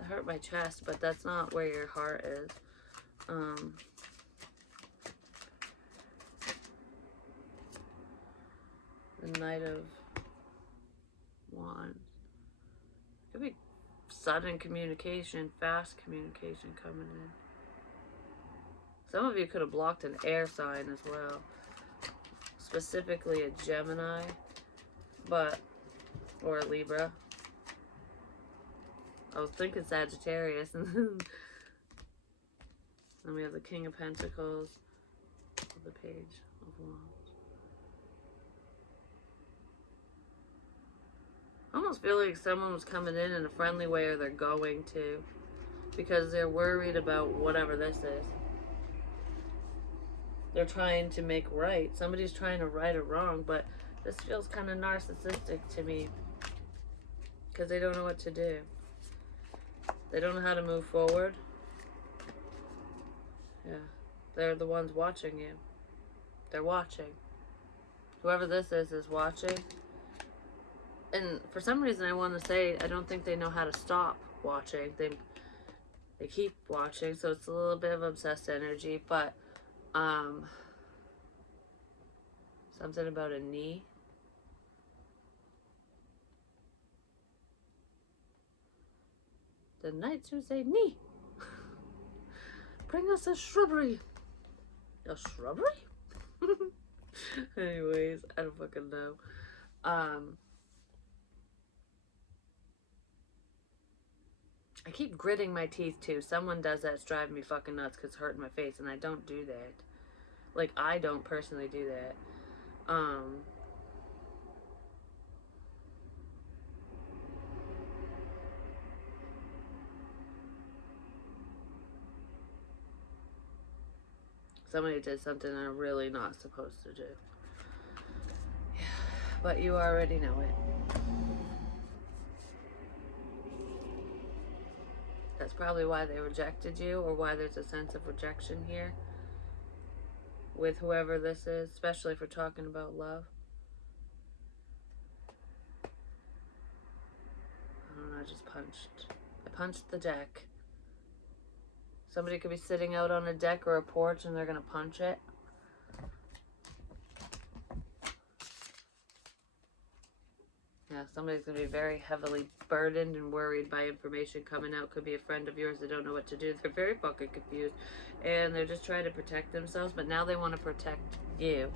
It hurt my chest, but that's not where your heart is. The Knight of Wands. Could be sudden communication, fast communication coming in. Some of you could have blocked an air sign as well. Specifically a Gemini, or a Libra. I was thinking Sagittarius, and then we have the King of Pentacles, the Page of Wands. I almost feel like someone was coming in a friendly way, or they're going to, because they're worried about whatever this is. They're trying to make right. Somebody's trying to right a wrong, but this feels kind of narcissistic to me, because they don't know what to do. They don't know how to move forward. Yeah. They're the ones watching you. They're watching. Whoever this is watching. And for some reason I want to say, I don't think they know how to stop watching. They keep watching, so it's a little bit of obsessed energy, but something about a knee. The knights who say knee. Bring us a shrubbery. A shrubbery? Anyways, I don't fucking know. I keep gritting my teeth too. Someone does that, it's driving me fucking nuts because it's hurting my face, and I don't do that. Like, I don't personally do that. Somebody did something I'm really not supposed to do. Yeah, but you already know it. That's probably why they rejected you, or why there's a sense of rejection here with whoever this is, especially if we're talking about love. I don't know, I just punched. I punched the deck. Somebody could be sitting out on a deck or a porch and they're going to punch it. Yeah, somebody's going to be very heavily burdened and worried by information coming out. Could be a friend of yours that don't know what to do. They're very fucking confused. And they're just trying to protect themselves, but now they want to protect you.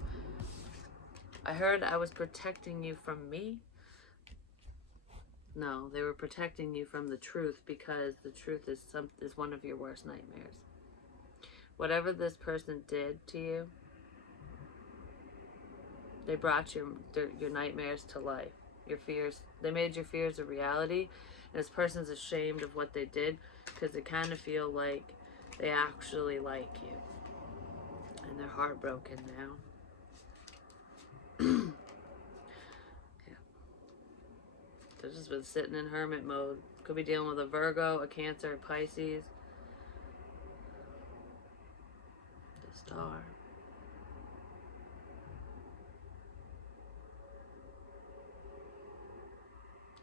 I heard I was protecting you from me. No, they were protecting you from the truth, because the truth is one of your worst nightmares. Whatever this person did to you, they brought your nightmares to life. Your fears, they made your fears a reality, and this person's ashamed of what they did because they kind of feel like they actually like you, and they're heartbroken now. Yeah. I've just been sitting in hermit mode. Could be dealing with a Virgo, a Cancer, a Pisces. The Star.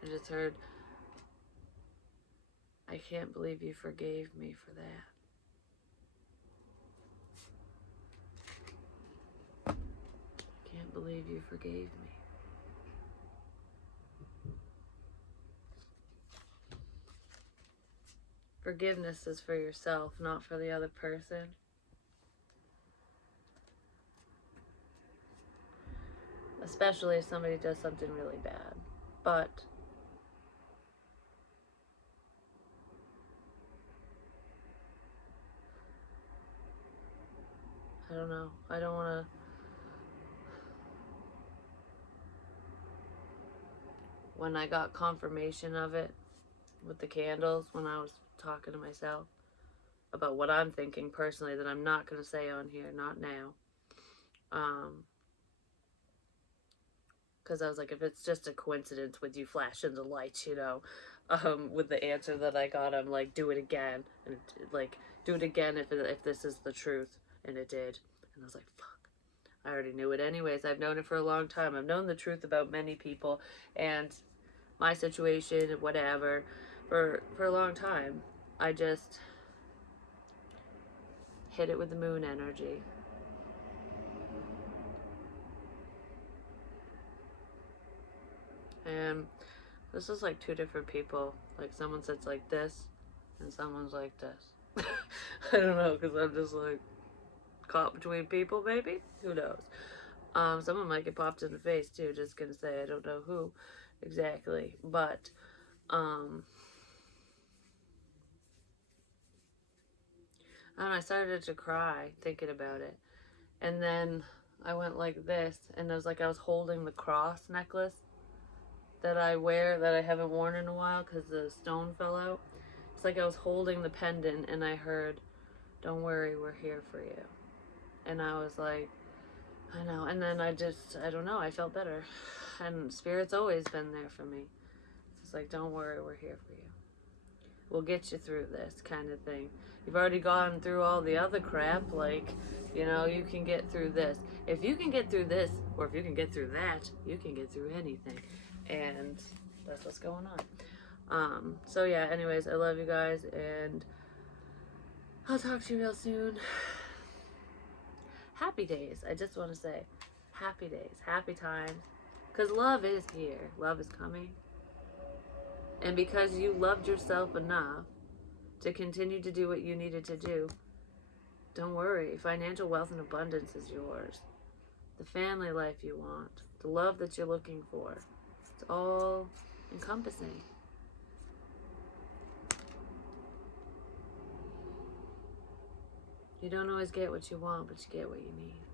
I just heard, I can't believe you forgave me for that. I can't believe you forgave me. Forgiveness is for yourself, not for the other person. Especially if somebody does something really bad. But I don't know. I don't want to. When I got confirmation of it with the candles, when I was talking to myself about what I'm thinking personally, that I'm not going to say on here, not now. Because I was like, if it's just a coincidence with you flashing the lights, with the answer that I got, I'm like, do it again, and like, do it again if this is the truth, and it did, and I was like, fuck. I already knew it anyways. I've known it for a long time. I've known the truth about many people and my situation, whatever, for a long time. I just hit it with the moon energy. And this is like two different people. Like someone sits like this, and someone's like this. I don't know, because I'm just like caught between people, maybe? Who knows? Someone might get popped in the face too, just gonna say, I don't know who exactly. But, and I started to cry thinking about it. And then I went like this, and it was like I was holding the cross necklace that I wear that I haven't worn in a while because the stone fell out. It's like I was holding the pendant, and I heard, don't worry, we're here for you. And I was like, I know. And then I don't know, I felt better. And Spirit's always been there for me. It's like, don't worry, we're here for you. We'll get you through this kind of thing. You've already gone through all the other crap, like, you can get through this. If you can get through this, or if you can get through that, you can get through anything. And that's what's going on. So yeah, anyways, I love you guys, and I'll talk to you real soon. Happy days. I just want to say, happy days, happy times. Because love is here. Love is coming. And because you loved yourself enough to continue to do what you needed to do, don't worry. Financial wealth and abundance is yours. The family life you want. The love that you're looking for. It's all encompassing. You don't always get what you want, but you get what you need.